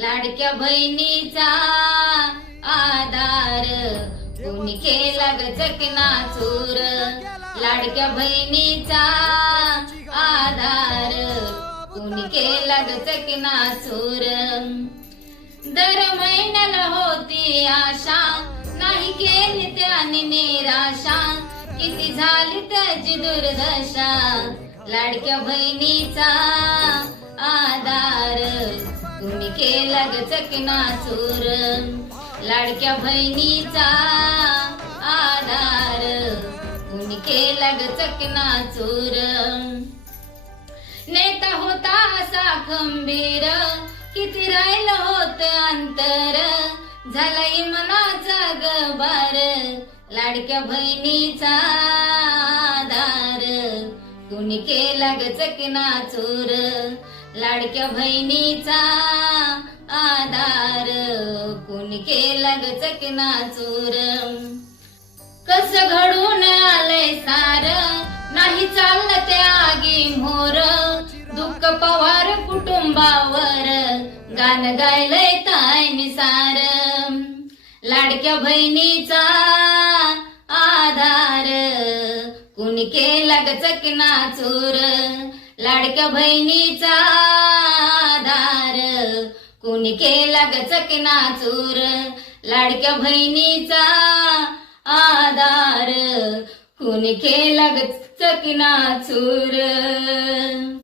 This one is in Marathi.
लाडक्या बहिणीचा आधार कोणी केला ग चकनाचूर. लाडक्या बहिणीचा आधार कोणी केला ग चकनाचूर. दर महिन्याला होती आशा नाही केली त्याने निराशा. किती झाली त्याची दुर्दशा. लाडक्या बहिणीचा आधार कोणी केला ग चकनाचूर. लाडक्या बहिणीचा आधार कोणी केला ग चकनाचूर. नेता होता असा खंबीर किती राहिलं होत अंतर. झालाय मनाचा गबार. लाडक्या बहिणीचा आधार कोणी केला ग चकनाचूर. लाडक्या बहिणीचा आधार कोणी केला ग चकनाचूर. कस घडून आलंय सार नाही चाललं त्या आगी मोर. दुःख पवार कुटुंबावर गाणं गायलंय ताय निसार. लाडक्या बहिणीचा आधार कोणी केला ग चकनाचूर. लाडक्या बहिणीचा आधार कोणी केला ग चकनाचूर. लाडक्या बहिणीचा आधार कोणी केला ग चकनाचूर.